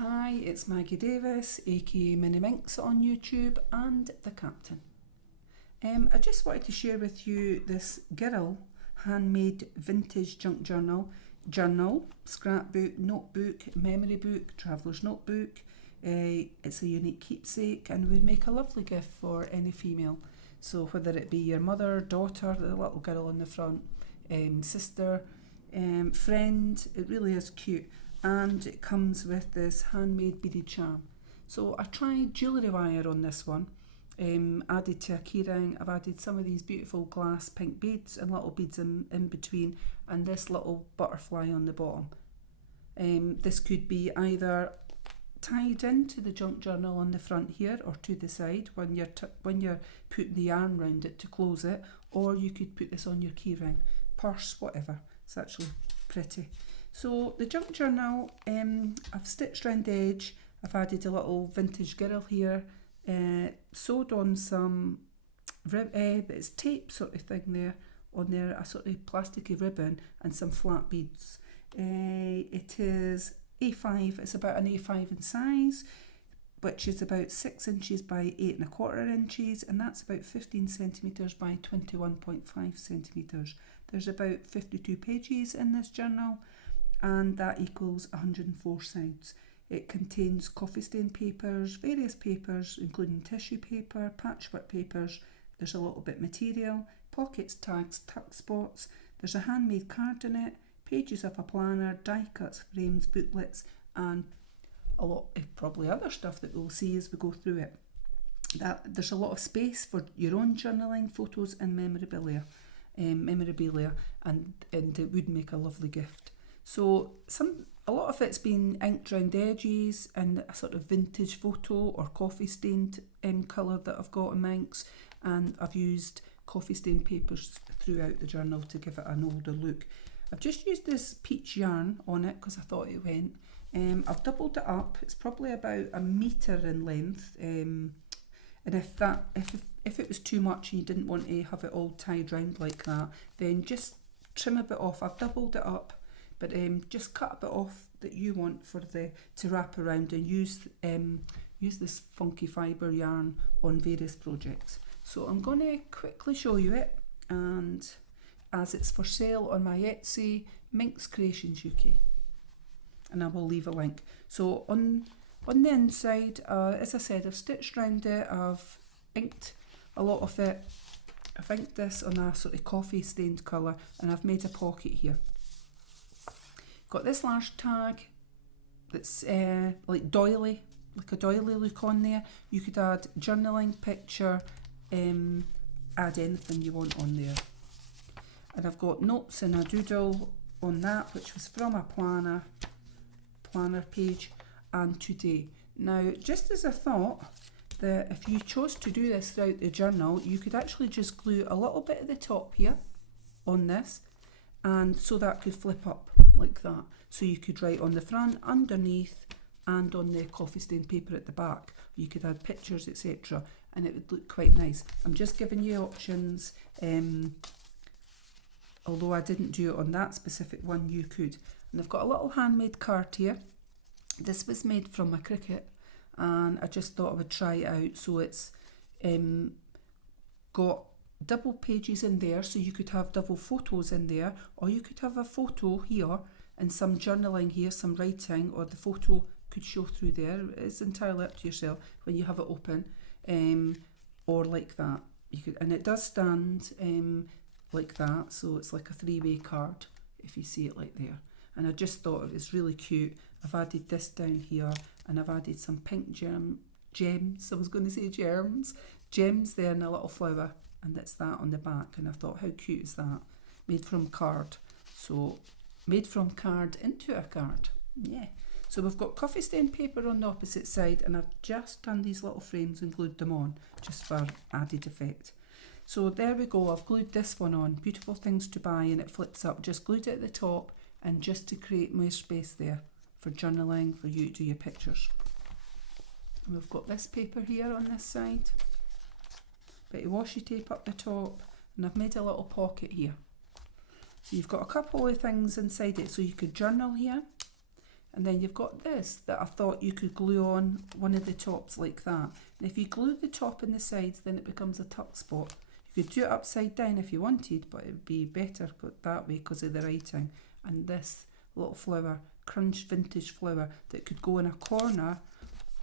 Hi, it's Maggie Davis, aka Mini Minx on YouTube and the Captain. I just wanted to share with you this Girl handmade vintage junk journal, scrapbook, notebook, memory book, traveller's notebook. It's a unique keepsake and would make a lovely gift for any female. So whether it be your mother, daughter, the little girl on the front, sister, friend, it really is cute. And it comes with this handmade beaded charm. So I tried jewellery wire on this one, added to a keyring. I've added some of these beautiful glass pink beads and little beads in between, and this little butterfly on the bottom. This could be either tied into the junk journal on the front here or to the side when you're putting the yarn round it to close it, or you could put this on your keyring, purse, whatever. It's actually pretty. So the junk journal, I've stitched round the edge. I've added a little vintage girl here, sewed on some it's tape sort of thing there on there, a sort of plasticky ribbon and some flat beads. It is A5, it's about an A5 in size, which is about 6 inches by 8¼ inches, and that's about 15 centimetres by 21.5 centimetres. There's about 52 pages in this journal, and that equals 104 sides. It contains coffee stain papers, various papers including tissue paper, patchwork papers. There's a little bit material, pockets, tags, tuck spots. There's a handmade card in it, pages of a planner, die cuts, frames, booklets, and a lot of probably other stuff that we'll see as we go through it. There's a lot of space for your own journaling, photos and memorabilia, and it would make a lovely gift. So a lot of it's been inked round the edges and a sort of vintage photo or coffee stained colour that I've got in Minx, and I've used coffee stained papers throughout the journal to give it an older look. I've just used this peach yarn on it because I thought it went. I've doubled it up. It's probably about 1 metre in length, and if it was too much and you didn't want to have it all tied round like that, then just trim a bit off. I've doubled it up, but just cut a bit off that you want to wrap around, and use this funky fibre yarn on various projects. So I'm going to quickly show you it, and as it's for sale on my Etsy, MinxCreationsUK, and I will leave a link. So on the inside, as I said, I've stitched around it, I've inked a lot of it. I've inked this on a sort of coffee stained colour, and I've made a pocket here. Got this large tag that's like doily, like a doily look on there. You could add journaling, picture, add anything you want on there. And I've got notes and a doodle on that, which was from a planner page, and today. Now, just as a thought, that if you chose to do this throughout the journal, you could actually just glue a little bit at the top here on this, and so that could flip up like that. So you could write on the front, underneath, and on the coffee stained paper at the back. You could add pictures, etc., and it would look quite nice. I'm just giving you options. Although I didn't do it on that specific one, you could. And I've got a little handmade card here. This was made from a Cricut, and I just thought I would try it out. So it's got double pages in there, so you could have double photos in there, or you could have a photo here and some journaling here, some writing, or the photo could show through there. It's entirely up to yourself when you have it open, or like that. You could, and it does stand like that, so it's like a three-way card if you see it like there. And I just thought it was really cute. I've added this down here, and I've added some pink gems. I was going to say gems there, and a little flower, and that's that on the back. And I thought, how cute is that? Made from card. So made from card into a card. Yeah. So we've got coffee stained paper on the opposite side, and I've just done these little frames and glued them on just for added effect. So there we go, I've glued this one on, Beautiful Things to Buy, and it flips up. Just glued it at the top, and just to create more space there for journaling, for you to do your pictures. And we've got this paper here on this side, bit of washi tape up the top, and I've made a little pocket here. So you've got a couple of things inside it, so you could journal here, And then you've got this that I thought you could glue on one of the tops like that. And if you glue the top and the sides, then it becomes a tuck spot. You could do it upside down if you wanted, but it would be better that way because of the writing. And this little flower, crunch vintage flower, that could go in a corner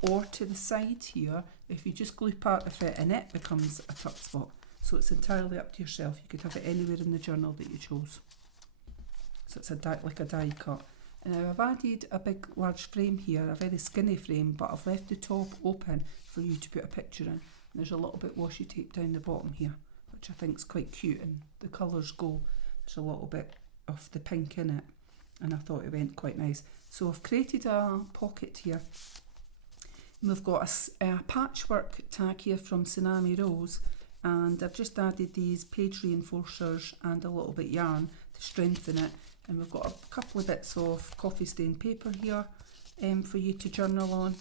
or to the side here if you just glue part of it, and it becomes a tuck spot. So it's entirely up to yourself. You could have it anywhere in the journal that you chose. So it's like a die cut. And now I've added a big large frame here, a very skinny frame, but I've left the top open for you to put a picture in. And there's a little bit washi tape down the bottom here, which I think is quite cute, and the colours go. There's a little bit of the pink in it, and I thought it went quite nice. So I've created a pocket here. And we've got a patchwork tag here from Tsunami Rose, and I've just added these page reinforcers and a little bit yarn to strengthen it. And we've got a couple of bits of coffee stained paper here for you to journal on,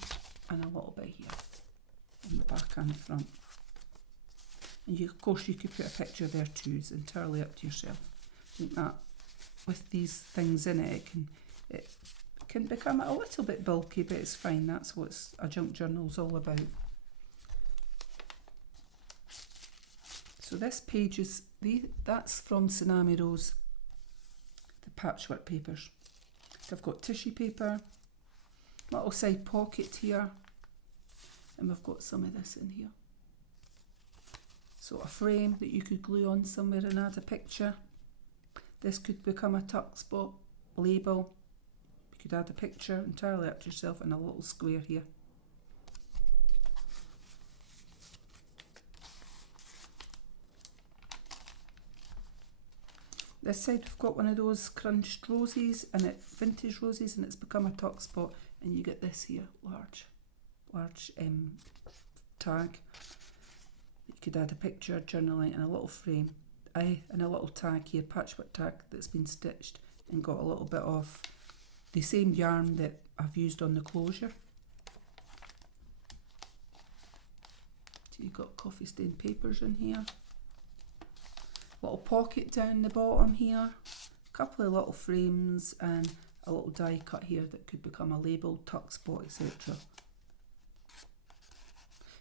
and a little bit here in the back and the front. And of course you could put a picture there too, it's entirely up to yourself. I think that with these things in it, it can become a little bit bulky, but it's fine. That's what a junk journal's all about. So this page is, that's from Tsunami Rose, the patchwork papers. So I've got tissue paper, little side pocket here, and we've got some of this in here. So a frame that you could glue on somewhere and add a picture. This could become a tuck spot, label. You could add a picture, entirely up to yourself, and a little square here. This side we've got one of those crunched roses, and vintage roses, and it's become a tuck spot, and you get this here, large tag. You could add a picture, journaling, and a little frame, and a little tag here, patchwork tag that's been stitched and got a little bit of the same yarn that I've used on the closure. So you've got coffee stained papers in here. Little pocket down the bottom here, a couple of little frames, and a little die cut here that could become a label, tuck spot, etc.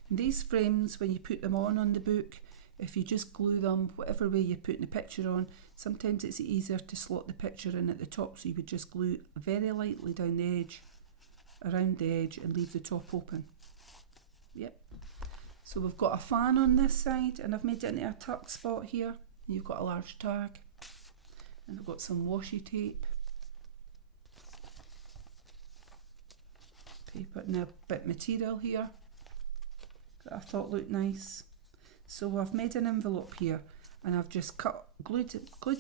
And these frames, when you put them on the book, if you just glue them whatever way you're putting the picture on, sometimes it's easier to slot the picture in at the top, so you would just glue very lightly down the edge, around the edge, and leave the top open. Yep. So we've got a fan on this side, and I've made it into a tuck spot here. And you've got a large tag, and I've got some washi tape, paper, and a bit of material here that I thought looked nice. So I've made an envelope here, and I've just glued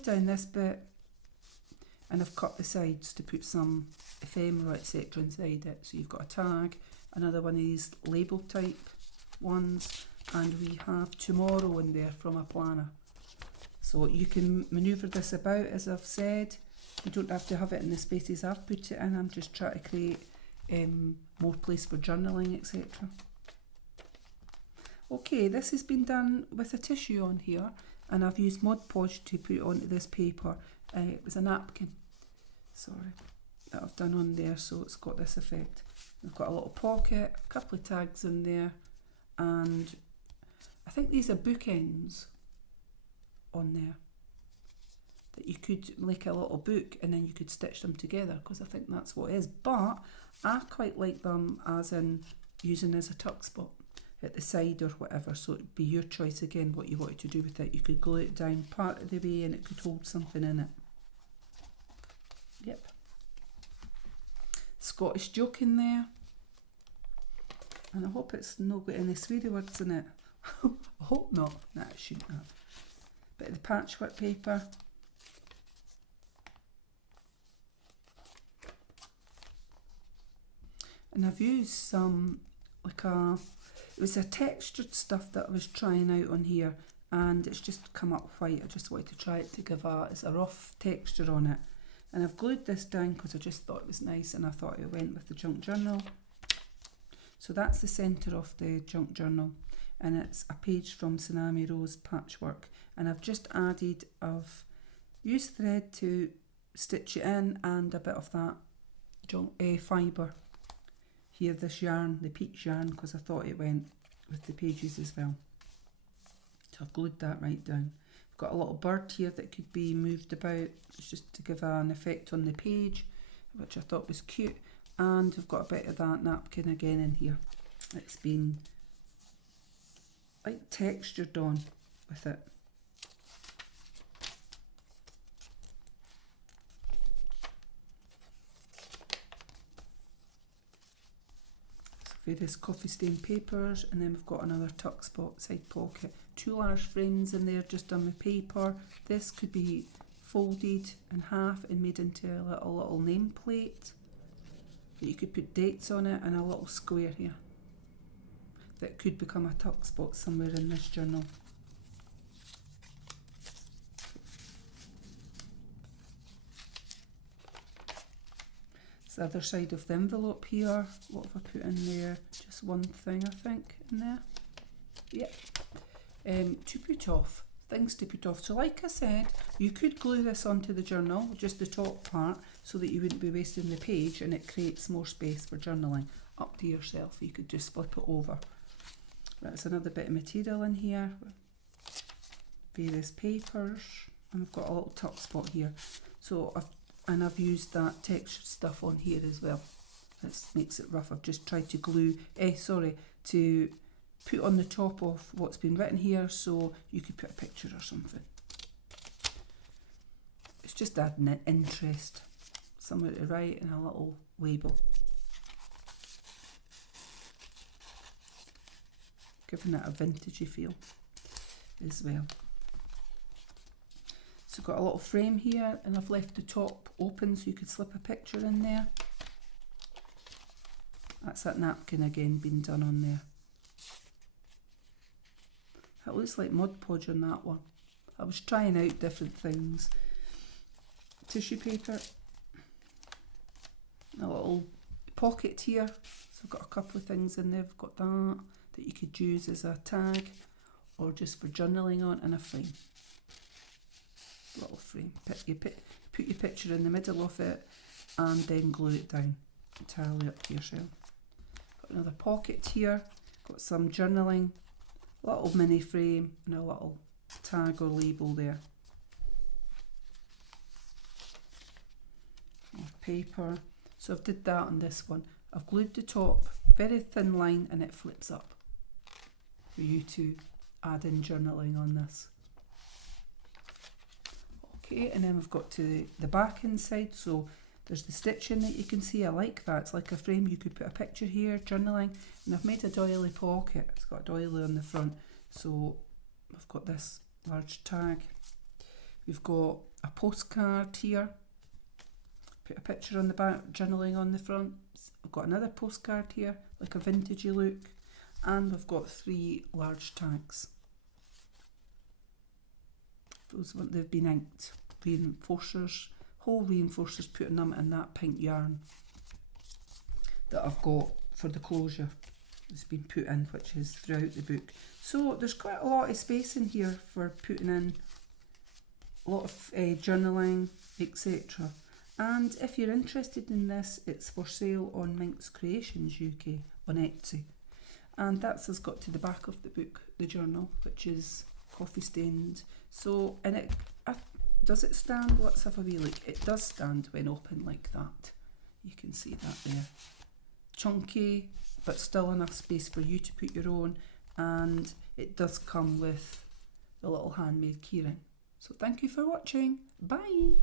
down this bit, and I've cut the sides to put some ephemera, etc. inside it. So you've got a tag, another one of these label type ones, and we have tomorrow in there from a planner. So you can manoeuvre this about, as I've said. You don't have to have it in the spaces I've put it in. I'm just trying to create more place for journaling, etc. Okay, this has been done with a tissue on here, and I've used Mod Podge to put onto this paper. It was a napkin, sorry, that I've done on there, so it's got this effect. We've got a little pocket, a couple of tags in there, and I think these are bookends on there that you could make a little book, and then you could stitch them together, because I think that's what it is. But I quite like them as in using as a tuck spot at the side or whatever, so it'd be your choice again what you wanted to do with it. You could glue it down part of the way and it could hold something in it. Yep. Scottish joke in there, and I hope it's not got any sweary words in it. I hope not. Nah, it shouldn't have. Bit of the patchwork paper. And I've used some, it was a textured stuff that I was trying out on here, and it's just come up white. I just wanted to try it to give it's a rough texture on it. And I've glued this down because I just thought it was nice, and I thought it went with the junk journal. So that's the centre of the junk journal, and it's a page from Tsunami Rose Patchwork. And I've just I've used thread to stitch it in, and a bit of that fibre. Here, this yarn, the peach yarn, because I thought it went with the pages as well. So I've glued that right down. I've got a little bird here that could be moved about, just to give an effect on the page, which I thought was cute. And we've got a bit of that napkin again in here. It's been like textured on with it. Various coffee stain papers, and then we've got another tuck spot side pocket. 2 large frames in there just on the paper. This could be folded in half and made into a little nameplate. You could put dates on it, and a little square here that could become a tuck spot somewhere in this journal. It's the other side of the envelope here. What have I put in there? Just one thing, I think, in there. Yep. To put off. Things to put off. So like I said, you could glue this onto the journal, just the top part, so that you wouldn't be wasting the page, and it creates more space for journaling. Up to yourself. You could just flip it over. That's another bit of material in here. Various papers. And we've got a little tuck spot here. So I've used that textured stuff on here as well. This makes it rough. I've just tried to glue, to put on the top of what's been written here, so you could put a picture or something. It's just adding an interest, somewhere to write, and a little label. Giving it a vintagey feel as well. So I've got a little frame here, and I've left the top open so you could slip a picture in there. That's that napkin again being done on there. It looks like Mod Podge on that one. I was trying out different things. Tissue paper. A little pocket here. So I've got a couple of things in there. I've got that you could use as a tag, or just for journaling on, and a frame. Little frame. Put your picture in the middle of it, and then glue it down entirely up to yourself. Got another pocket here. Got some journaling, little mini frame, and a little tag or label there. More paper. So I've did that on this one. I've glued the top, very thin line, and it flips up for you to add in journaling on this. Okay, and then we've got to the back inside, so there's the stitching that you can see. I like that. It's like a frame. You could put a picture here, journaling, and I've made a doily pocket. It's got a doily on the front, so I've got this large tag. We've got a postcard here. Put a picture on the back, journaling on the front. I've got another postcard here, like a vintagey look, and we've got 3 large tags. Those they've been inked. Reinforcers, whole reinforcers, putting them in that pink yarn that I've got for the closure. It's been put in, which is throughout the book. So there's quite a lot of space in here for putting in a lot of journaling, etc. And if you're interested in this, it's for sale on MinxCreationsUK on Etsy. And that's has got to the back of the book, the journal, which is coffee stained. So, and does it stand? Let's have a wee look. It does stand when open like that. You can see that there. Chunky, but still enough space for you to put your own. And it does come with the little handmade keyring. So thank you for watching. Bye.